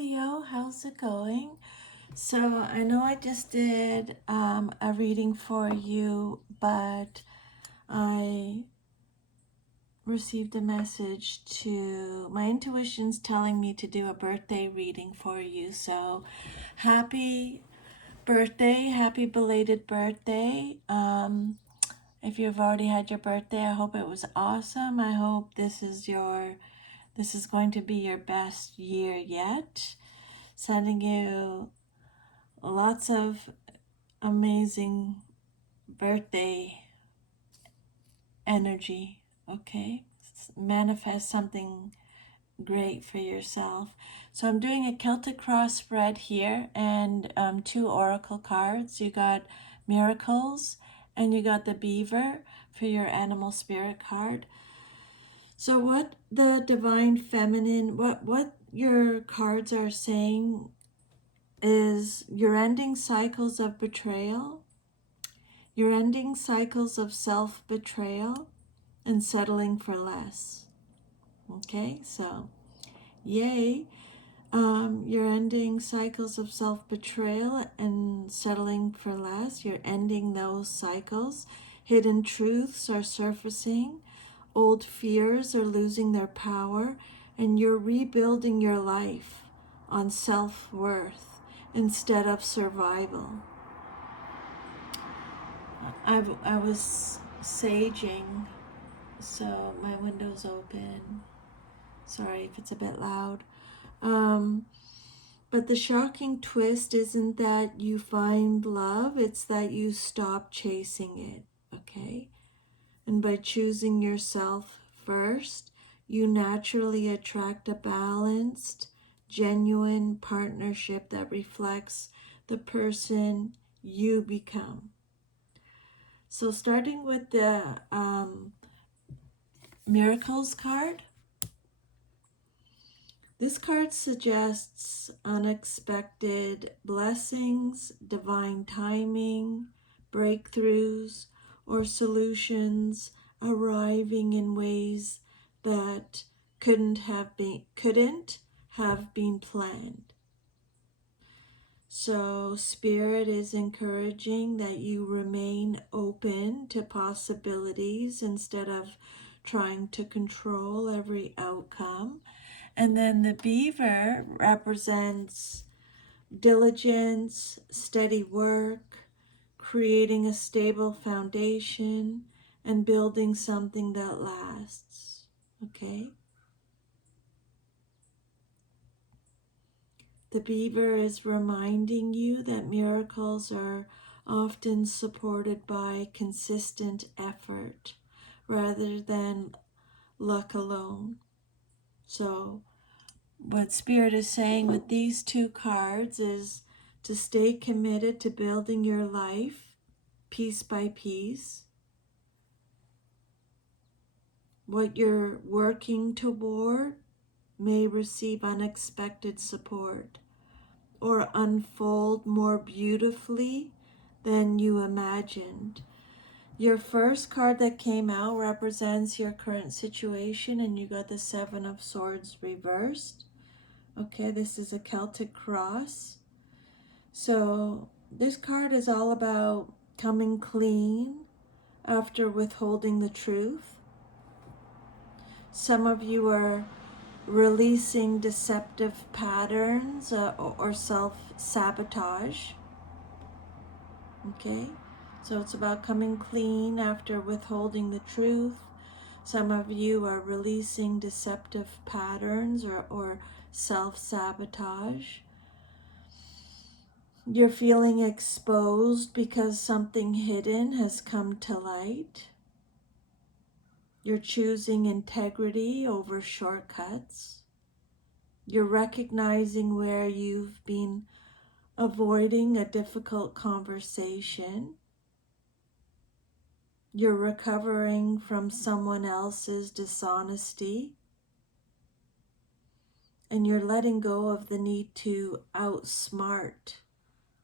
Leo, how's it going? So I know I just did a reading for you, but I received a message to my intuition's telling me to do a birthday reading for you. So happy birthday, happy belated birthday. If you've already had your birthday, I hope it was awesome. I hope this is going to be your best year yet. Sending you lots of amazing birthday energy, okay? Manifest something great for yourself. So I'm doing a Celtic cross spread here and two oracle cards. You got miracles and you got the beaver for your animal spirit card. So what the divine feminine, what your cards are saying is you're ending cycles of betrayal. You're ending cycles of self-betrayal and settling for less. Okay, so yay. You're ending cycles of self-betrayal and settling for less. You're ending those cycles. Hidden truths are surfacing. Old fears are losing their power. And you're rebuilding your life on self-worth instead of survival. I was saging, so my window's open. Sorry if it's a bit loud. But the shocking twist isn't that you find love, it's that you stop chasing it, okay? And by choosing yourself first, you naturally attract a balanced, genuine partnership that reflects the person you become. So starting with the Miracles card, this card suggests unexpected blessings, divine timing, breakthroughs, or solutions arriving in ways that couldn't have been planned. So Spirit is encouraging that you remain open to possibilities instead of trying to control every outcome. And then the beaver represents diligence, steady work, creating a stable foundation, and building something that lasts. Okay? The beaver is reminding you that miracles are often supported by consistent effort rather than luck alone. So, what Spirit is saying with these two cards is to stay committed to building your life piece by piece. What you're working toward may receive unexpected support or unfold more beautifully than you imagined. Your first card that came out represents your current situation, and you got the Seven of Swords reversed. Okay, this is a Celtic cross. So this card is all about coming clean after withholding the truth. Some of you are releasing deceptive patterns or self-sabotage. Okay, so it's about coming clean after withholding the truth. Some of you are releasing deceptive patterns or self-sabotage. You're feeling exposed because something hidden has come to light. You're choosing integrity over shortcuts. You're recognizing where you've been avoiding a difficult conversation. You're recovering from someone else's dishonesty. And you're letting go of the need to outsmart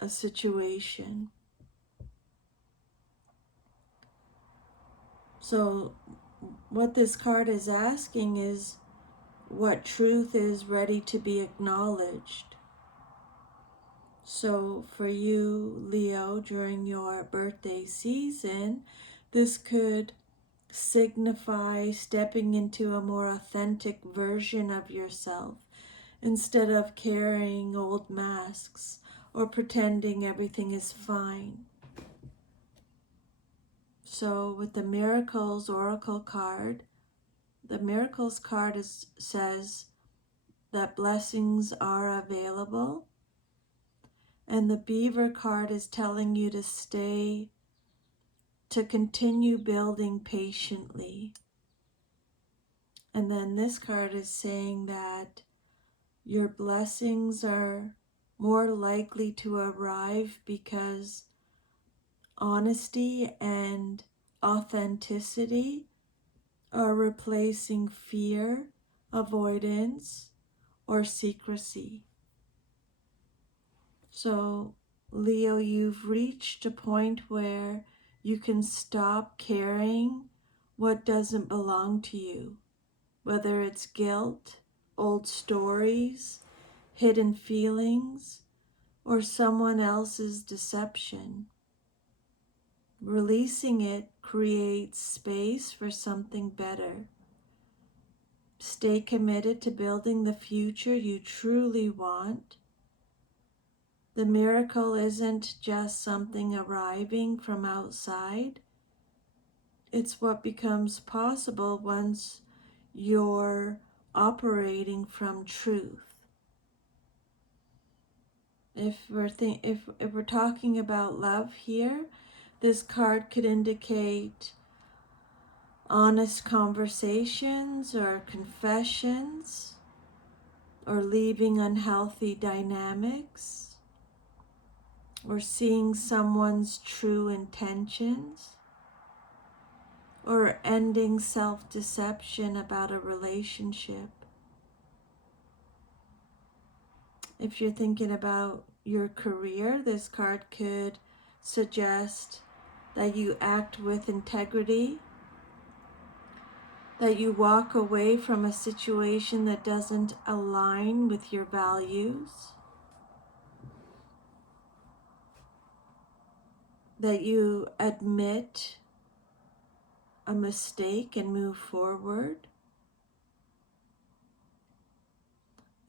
a situation. So what this card is asking is, what truth is ready to be acknowledged. So for you, Leo, during your birthday season, this could signify stepping into a more authentic version of yourself instead of carrying old masks or pretending everything is fine. So with the Miracles Oracle card, the Miracles card says that blessings are available, and the Beaver card is telling you to continue building patiently. And then this card is saying that your blessings are more likely to arrive because honesty and authenticity are replacing fear, avoidance, or secrecy. So, Leo, you've reached a point where you can stop carrying what doesn't belong to you, whether it's guilt, old stories, hidden feelings, or someone else's deception. Releasing it creates space for something better. Stay committed to building the future you truly want. The miracle isn't just something arriving from outside. It's what becomes possible once you're operating from truth. If we're talking about love here, this card could indicate honest conversations or confessions, or leaving unhealthy dynamics, or seeing someone's true intentions, or ending self-deception about a relationship. If you're thinking about your career, this card could suggest that you act with integrity, that you walk away from a situation that doesn't align with your values, that you admit a mistake and move forward,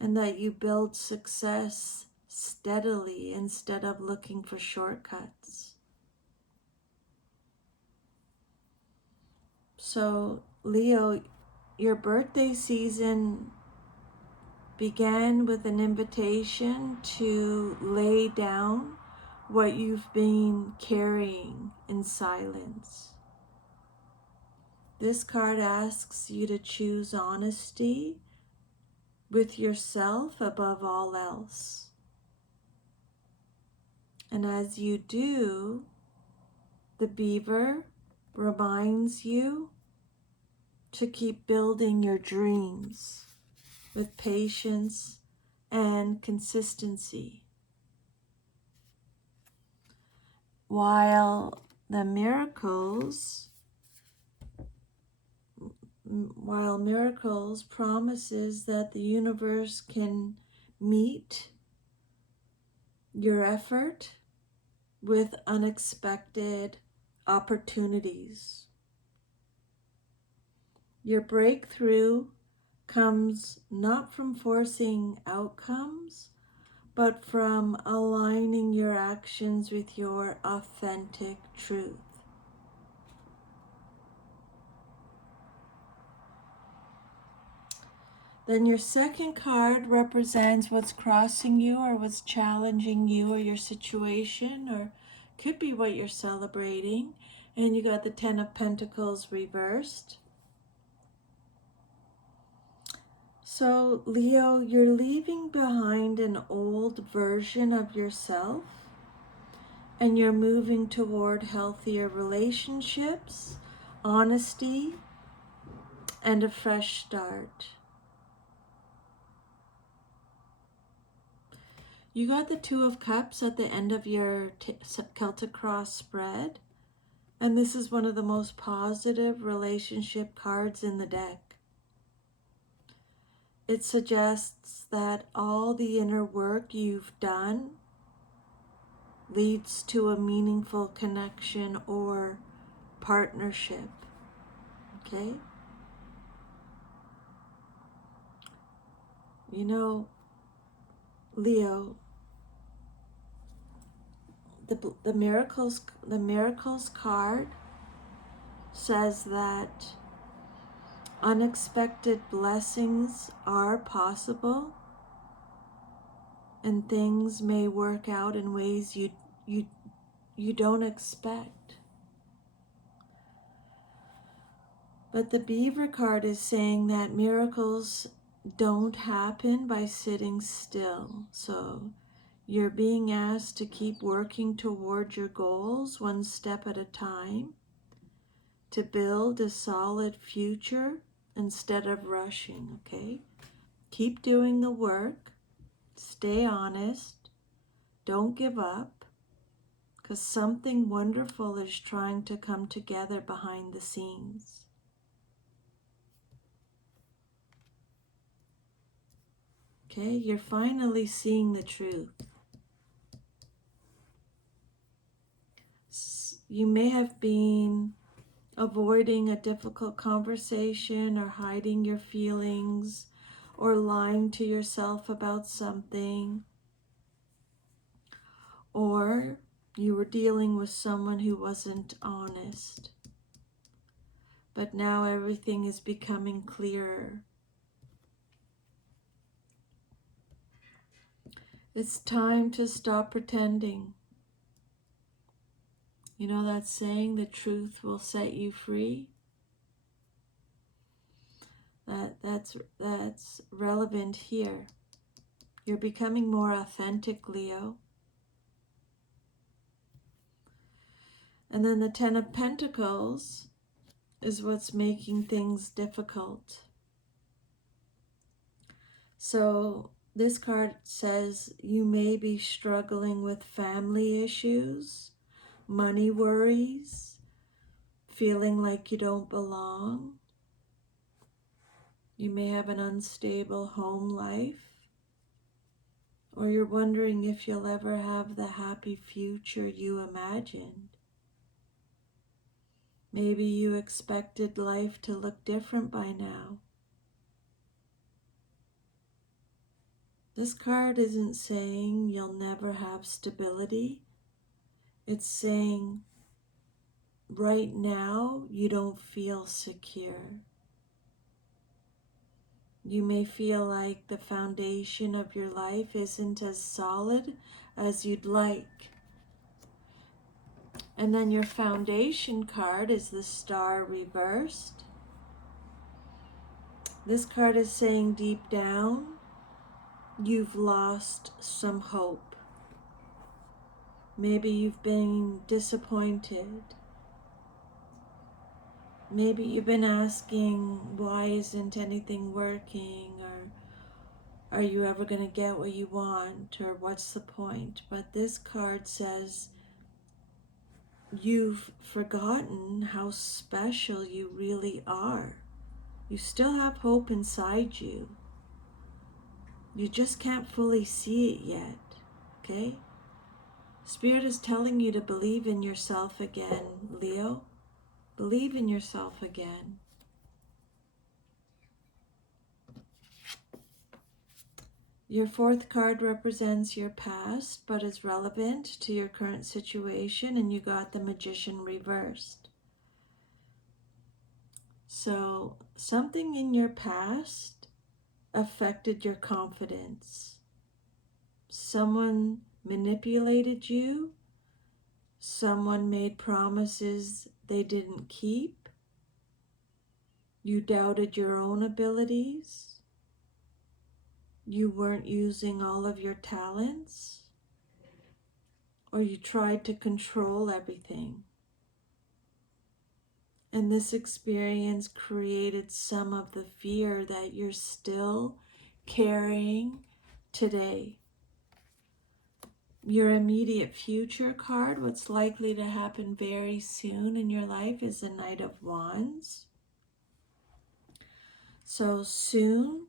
and that you build success steadily instead of looking for shortcuts. So, Leo, your birthday season began with an invitation to lay down what you've been carrying in silence. This card asks you to choose honesty with yourself above all else. And as you do, the beaver reminds you to keep building your dreams with patience and consistency. While miracles promises that the universe can meet your effort with unexpected opportunities. Your breakthrough comes not from forcing outcomes, but from aligning your actions with your authentic truth. Then your second card represents what's crossing you or what's challenging you or your situation, or could be what you're celebrating. And you got the Ten of Pentacles reversed. So, Leo, you're leaving behind an old version of yourself, and you're moving toward healthier relationships, honesty, and a fresh start. You got the Two of Cups at the end of your Celtic Cross spread, and this is one of the most positive relationship cards in the deck. it suggests that all the inner work you've done leads to a meaningful connection or partnership. Okay? You know, Leo, the miracles card says that unexpected blessings are possible and things may work out in ways you don't expect. But the beaver card is saying that miracles don't happen by sitting still. So you're being asked to keep working toward your goals one step at a time, to build a solid future instead of rushing, okay? Keep doing the work, stay honest, don't give up, because something wonderful is trying to come together behind the scenes. Okay, you're finally seeing the truth. You may have been avoiding a difficult conversation or hiding your feelings or lying to yourself about something, or you were dealing with someone who wasn't honest. But now everything is becoming clearer. It's time to stop pretending. You know that saying, the truth will set you free? That's relevant here. You're becoming more authentic, Leo. And then the Ten of Pentacles is what's making things difficult. So this card says you may be struggling with family issues, money worries, feeling like you don't belong. You may have an unstable home life, or you're wondering if you'll ever have the happy future you imagined. Maybe you expected life to look different by now. This card isn't saying you'll never have stability. It's saying right now you don't feel secure. You may feel like the foundation of your life isn't as solid as you'd like. And then your foundation card is the Star reversed. This card is saying deep down, you've lost some hope. Maybe you've been disappointed. Maybe you've been asking, why isn't anything working? Or are you ever going to get what you want? Or what's the point? But this card says, you've forgotten how special you really are. You still have hope inside you. You just can't fully see it yet, okay? Spirit is telling you to believe in yourself again, Leo. Believe in yourself again. Your fourth card represents your past, but is relevant to your current situation, and you got the Magician reversed. So something in your past affected your confidence. Someone manipulated you. Someone made promises they didn't keep. You doubted your own abilities. You weren't using all of your talents. Or you tried to control everything. And this experience created some of the fear that you're still carrying today. Your immediate future card, what's likely to happen very soon in your life, is the Knight of Wands. So soon,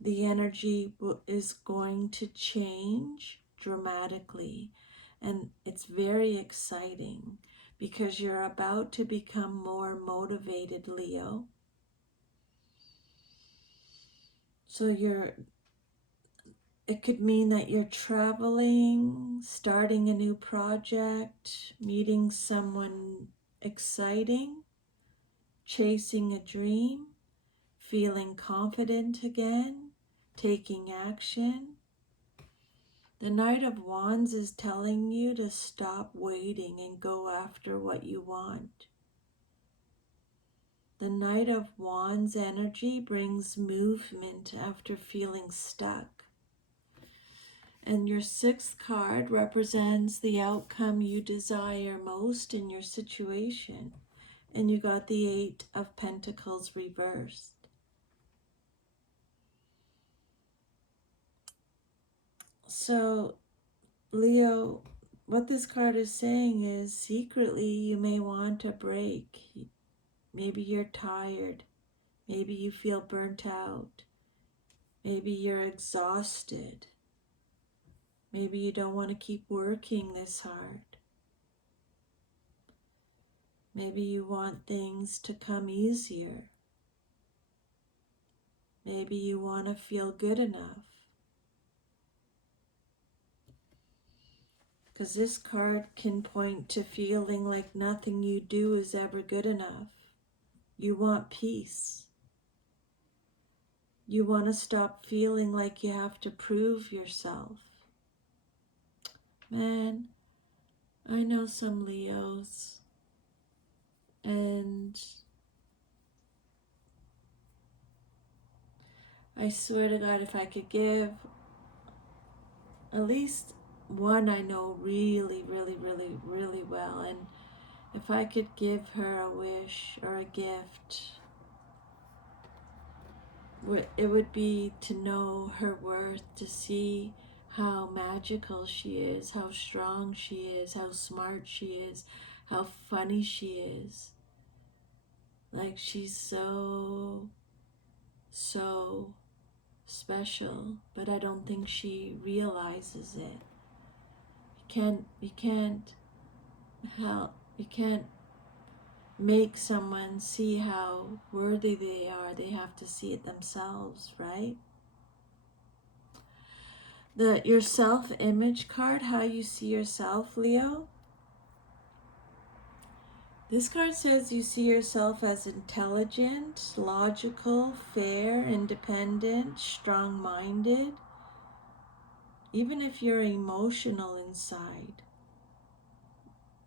the energy is going to change dramatically. And it's very exciting because you're about to become more motivated, Leo. So it could mean that you're traveling, starting a new project, meeting someone exciting, chasing a dream, feeling confident again, taking action. The Knight of Wands is telling you to stop waiting and go after what you want. The Knight of Wands energy brings movement after feeling stuck. And your sixth card represents the outcome you desire most in your situation. And you got the Eight of Pentacles reversed. So, Leo, what this card is saying is secretly you may want a break. Maybe you're tired. Maybe you feel burnt out. Maybe you're exhausted. Maybe you don't want to keep working this hard. Maybe you want things to come easier. Maybe you want to feel good enough. Because this card can point to feeling like nothing you do is ever good enough. You want peace. You want to stop feeling like you have to prove yourself. Man, I know some Leos, and I swear to God, if I could give at least one I know really, really, really, really well, and if I could give her a wish or a gift, it would be to know her worth, to see how magical she is, how strong she is, how smart she is, how funny she is. Like she's so special, but I don't think she realizes it. You can't help, you can't make someone see how worthy they are. They have to see it themselves, right? Your self-image card, how you see yourself, Leo. This card says you see yourself as intelligent, logical, fair, independent, strong-minded, even if you're emotional inside.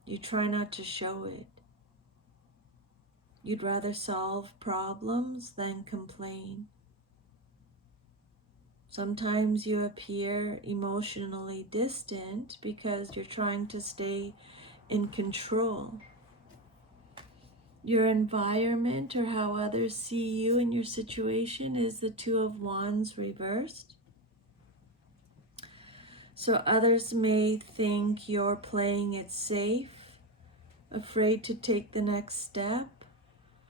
You try not to show it. You'd rather solve problems than complain. Sometimes you appear emotionally distant because you're trying to stay in control. Your environment or how others see you and your situation is the Two of Wands reversed. So others may think you're playing it safe, afraid to take the next step,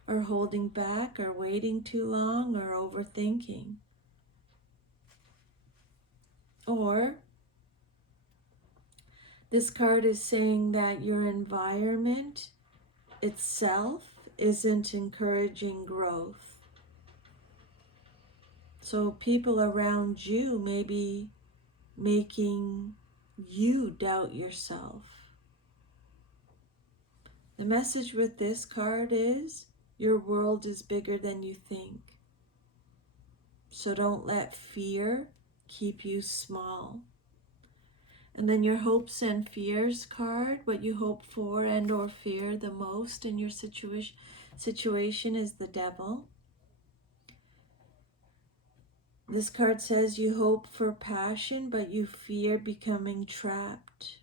or holding back, or waiting too long, or overthinking. Or this card is saying that your environment itself isn't encouraging growth. So people around you may be making you doubt yourself. The message with this card is your world is bigger than you think. So don't let fear keep you small. And then your hopes and fears card, what you hope for and or fear the most in your situation is the Devil. This card says you hope for passion, but you fear becoming trapped.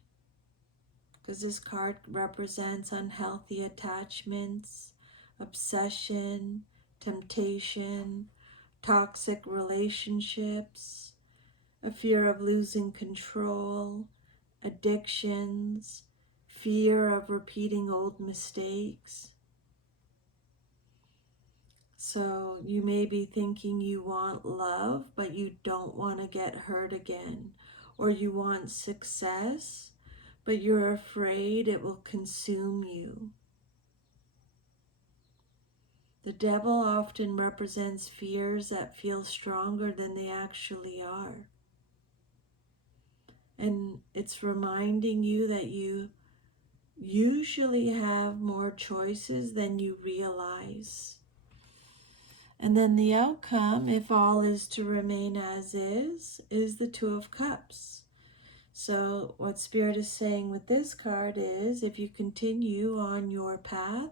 Because this card represents unhealthy attachments, obsession, temptation, toxic relationships, a fear of losing control, addictions, fear of repeating old mistakes. So you may be thinking you want love, but you don't want to get hurt again. Or you want success, but you're afraid it will consume you. The devil often represents fears that feel stronger than they actually are. And it's reminding you that you usually have more choices than you realize. And then the outcome, if all is to remain as is the Two of Cups. So what Spirit is saying with this card is, if you continue on your path,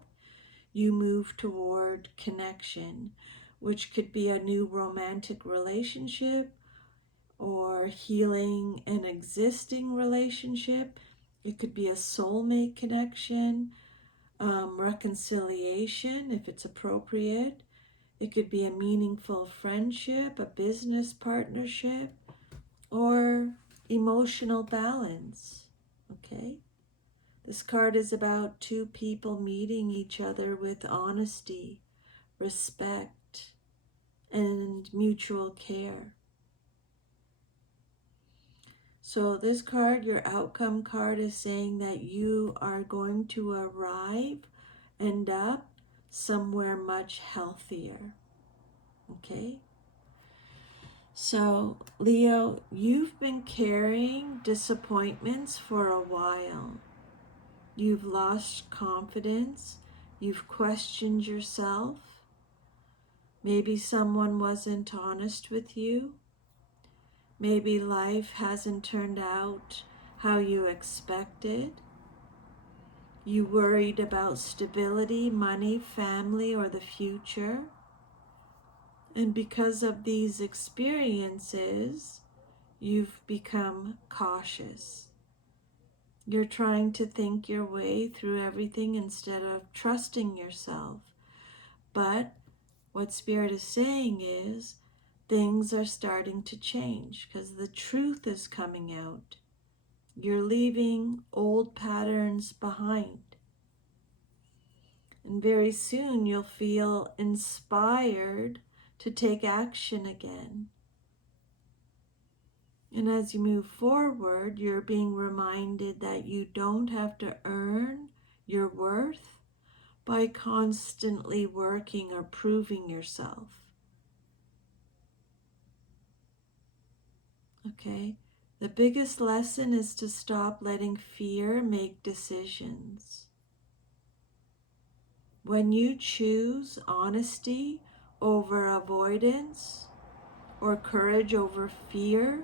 you move toward connection, which could be a new romantic relationship or healing an existing relationship. It could be a soulmate connection, reconciliation if it's appropriate. It could be a meaningful friendship, a business partnership, or emotional balance. Okay? This card is about two people meeting each other with honesty, respect, and mutual care. So this card, your outcome card, is saying that you are going to end up somewhere much healthier. Okay? So, Leo, you've been carrying disappointments for a while. You've lost confidence. You've questioned yourself. Maybe someone wasn't honest with you. Maybe life hasn't turned out how you expected. You worried about stability, money, family, or the future. And because of these experiences, you've become cautious. You're trying to think your way through everything instead of trusting yourself. But what Spirit is saying is things are starting to change because the truth is coming out. You're leaving old patterns behind. And very soon you'll feel inspired to take action again. And as you move forward, you're being reminded that you don't have to earn your worth by constantly working or proving yourself. Okay? The biggest lesson is to stop letting fear make decisions. When you choose honesty over avoidance or courage over fear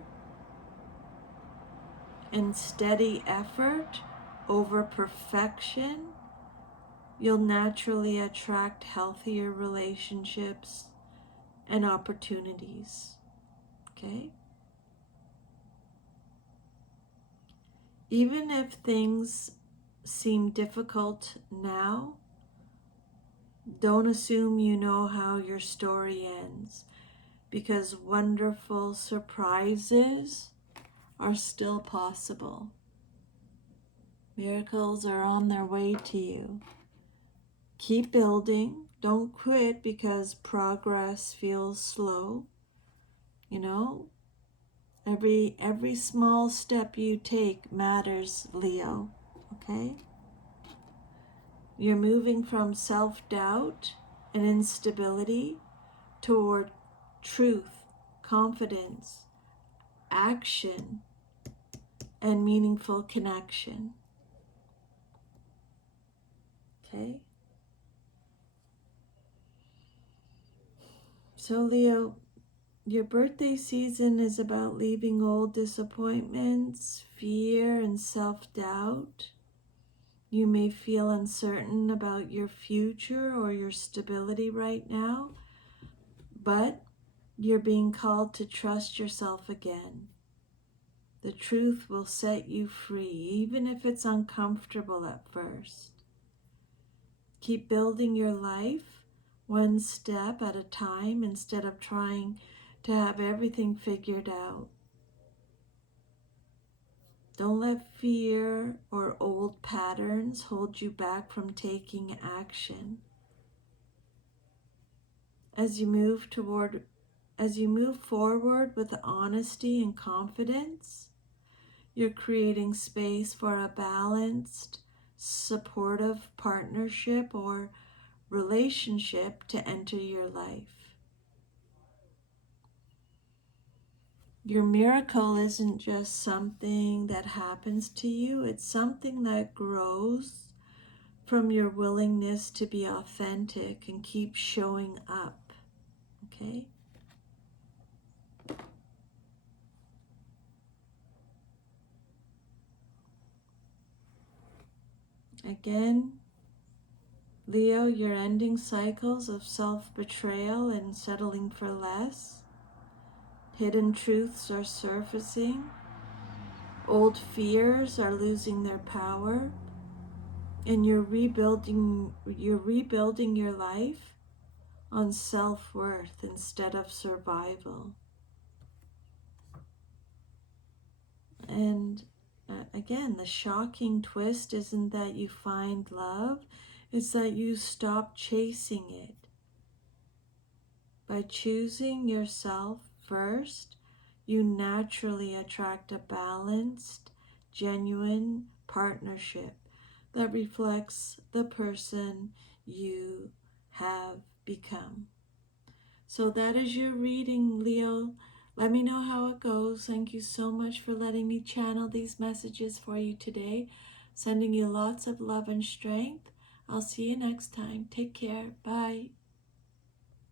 and steady effort over perfection, you'll naturally attract healthier relationships and opportunities. Okay? Even if things seem difficult now, don't assume you know how your story ends, because wonderful surprises are still possible. Miracles are on their way to you. Keep building. Don't quit because progress feels slow. You know, every small step you take matters, Leo. Okay? You're moving from self-doubt and instability toward truth, confidence, action, and meaningful connection. Okay? So, Leo, your birthday season is about leaving old disappointments, fear, and self-doubt. You may feel uncertain about your future or your stability right now, but you're being called to trust yourself again. The truth will set you free, even if it's uncomfortable at first. Keep building your life one step at a time instead of trying to have everything figured out. Don't let fear or old patterns hold you back from taking action. as you move forward with honesty and confidence. You're creating space for a balanced, supportive partnership or relationship to enter your life. Your miracle isn't just something that happens to you, it's something that grows from your willingness to be authentic and keep showing up. Okay? Again, Leo, you're ending cycles of self-betrayal and settling for less. Hidden truths are surfacing. Old fears are losing their power. And you're rebuilding your life on self-worth instead of survival. And again, the shocking twist isn't that you find love, it's that you stop chasing it. By choosing yourself first, you naturally attract a balanced, genuine partnership that reflects the person you have become. So that is your reading, Leo. Let me know how it goes. Thank you so much for letting me channel these messages for you today. Sending you lots of love and strength. I'll see you next time. Take care. Bye.